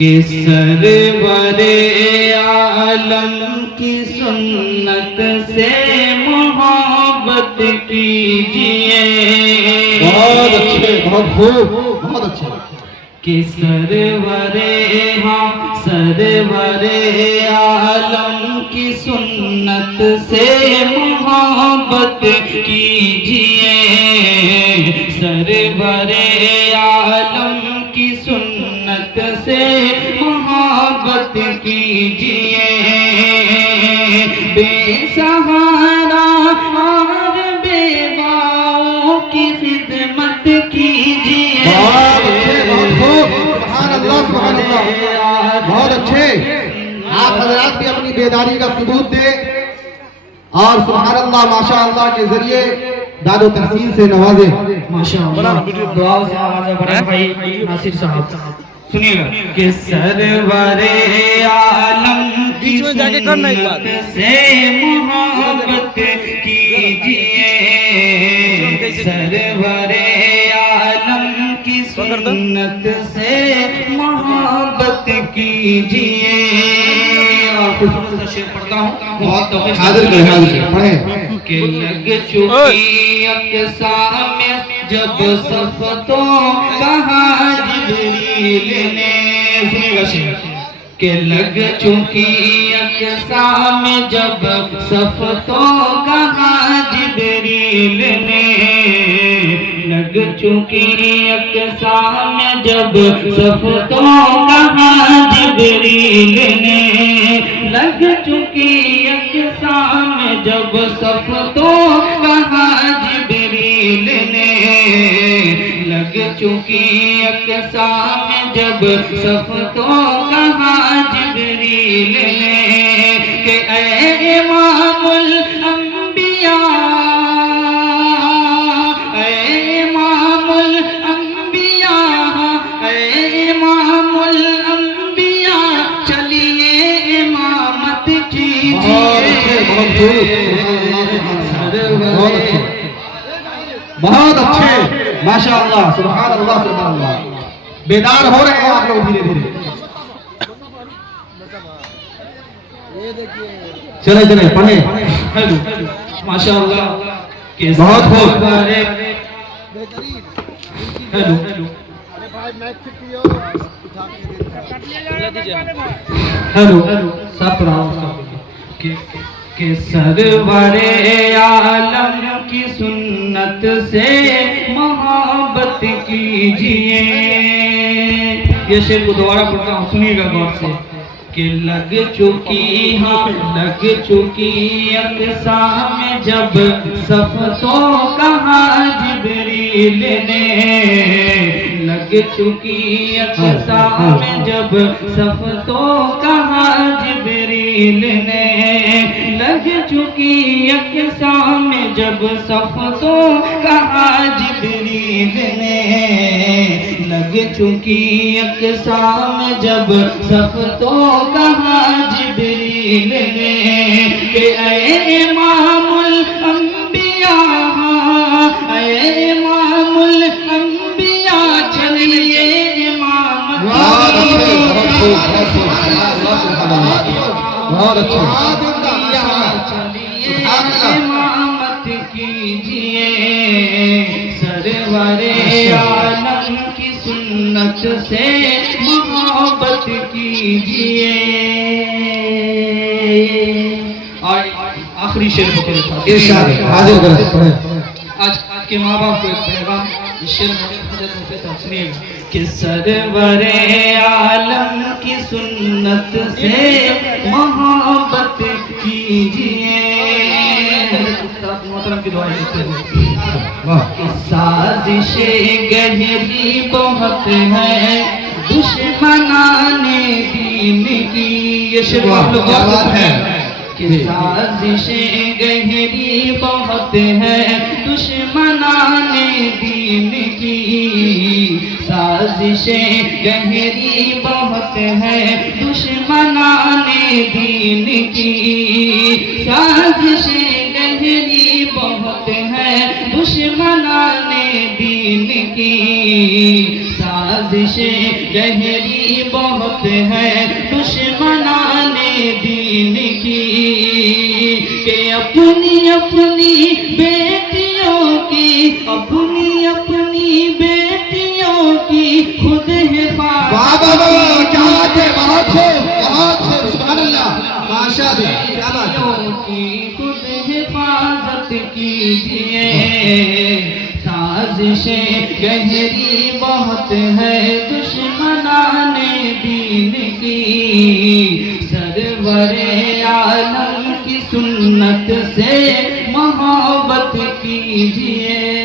کہ سرور عالم کی سنت سے محبت کیجئے۔ بہت اچھے، بہت خوب، بہت اچھے۔ کہ سرور عالم کی سنت سے محبت کیجئے۔ سرور عالم کی سنت سے محبت کیجئے۔ بے سہارا اور بیواؤں کی خدمت کیجئے۔ بہت اچھے۔ آپ حضرات بھی اپنی بیداری کا ثبوت دیں اور سبحان اللہ ماشاء اللہ کے ذریعے داد و تحسین سے نوازیں۔ ماشاءاللہ دعاؤں سے آوازیں بڑھائیں بھائی ناصر صاحب سنیے گا۔ کہ سرور عالم کی سنت سے محبت کیجئے۔ سرور عالم کی سنت سے محبت کیجئے۔ اور خوشبو کا شعر پڑھتا ہوں بہت توقع حاضر پڑھیں۔ کہ لگ چکی اقسام جب صفتوں کہا جبریل نے۔ سنیے گا شعر۔ کہ لگ چکی اقسام جب صفتوں کہا جبریل نے۔ لگ چکی اقسام جب صفتوں کہا جبریل نے۔ لگ چکی اقسام جب صفتوں کہا جبریل نے۔ لگ چکی اقسام جب صفتوں کہا جبریل نے۔ کہ اے امام الانبیاء، اے امام الانبیاء، اے امام الانبیاء، چلیے امامت کیجئے۔ بہت اچھے، ماشاءاللہ سبحان اللہ سبحان اللہ۔ بیدار ہو رہے ہیں آپ لوگ دھیرے دھیرے۔ چلے چلے پڑھیں۔ ماشاءاللہ بہت خوب۔ ہیلو سب رہا کہ سرور عالم کی سنت سے محبت کیجئے۔ یہ شعر کو دوبارہ پڑھتا ہوں سنیے گا غور سے۔ کہ لگ چکی لگ چکی اقسام جب صفتوں کہا جبریل نے۔ لگ چکی اقسام جب صفتوں کہا جبریل نے۔ لگ چکی اقسام جب صفتوں کہا جبریل نے۔ لگ چکی اقسام جب صفتوں کہا جبریل نے۔ کہ اے امام الانبیاء، اے امام الانبیاء، چلیے امامت امامت کیجئے۔ سرور عالم کی سنت سے محبت کیجئے۔ اور آخری شعر کو آج کے ماں باپ کو ایک پیغام اس شعر میں حضرت مفتی صاحب سنیے گا۔ کہ سرور عالم کی سنت سے محبت کیجئے۔ حضرت استاد محترم کی دعائیں دیتے ہیں۔ کہ سازشیں گہری بہت ہے دشمنان دین کی۔ یہ شعر آپ لوگ غور ہے۔ کہ سازشیں گہری بہت ہے دشمنان دین کی۔ سازشیں گہری بہت ہے دشمنان دین کی۔ سازشیں گہری بہت ہے دشمنان دین کی۔ سازشیں گہری بہت ہے دشمنان دین کی کہ اپنی اپنی بیٹیوں کی خود حفاظت واہ واہ واہ کیا بات ہے بہت خوب سبحان اللہ ماشاءاللہ کیا بات ہے کی خود حفاظت کیجئے سازشیں گہری بہت ہے دشمنان دین کی سرور عالم کی سنت سے محبت کیجئے